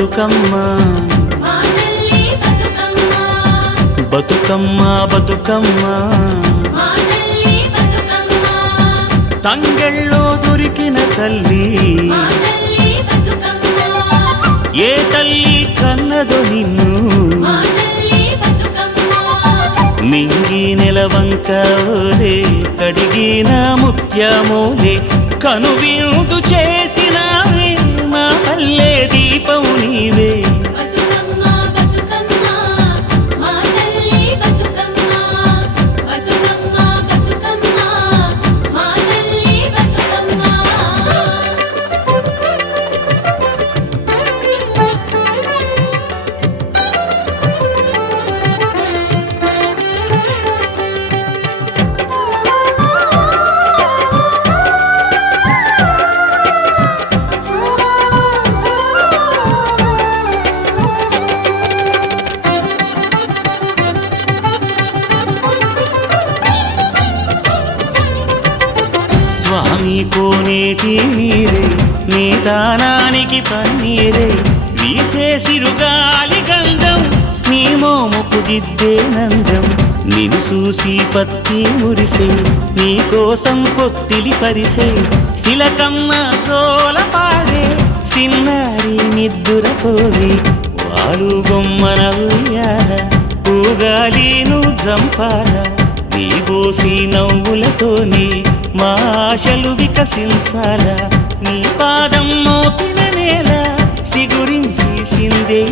బతుకమ్మ బతుకమ్మ బతుకమ్మ తంగెళ్ళో దొరికిన తల్లి ఏ తల్లి కన్నదో నిన్ను మింగి నెలవంక ఓలే కడిగిన ముత్యమోలే కనువిందు చేసినావే మా పల్లె దీపం నీవే స్వామి కోనేటి నీరే నీ దానానికి పన్నీరే వీసే సిరుగాలి గంధం నీ మోముకు దిద్దే నందం నిన్ను చూసి పత్తి మురిసే నీ కోసం పొత్తిలి పరిసే శిలకమ్మ చోల పాడే సిన్నారి నిద్దురపోవే వారు బొమ్మన ఉయ్యాల పూగాలి నువ్వు జంపాల నీ బోసి నవ్వులతోని మా ఆశలు వికసించాలా నీ పాదం మోపిన నేల సిగురించి సిందే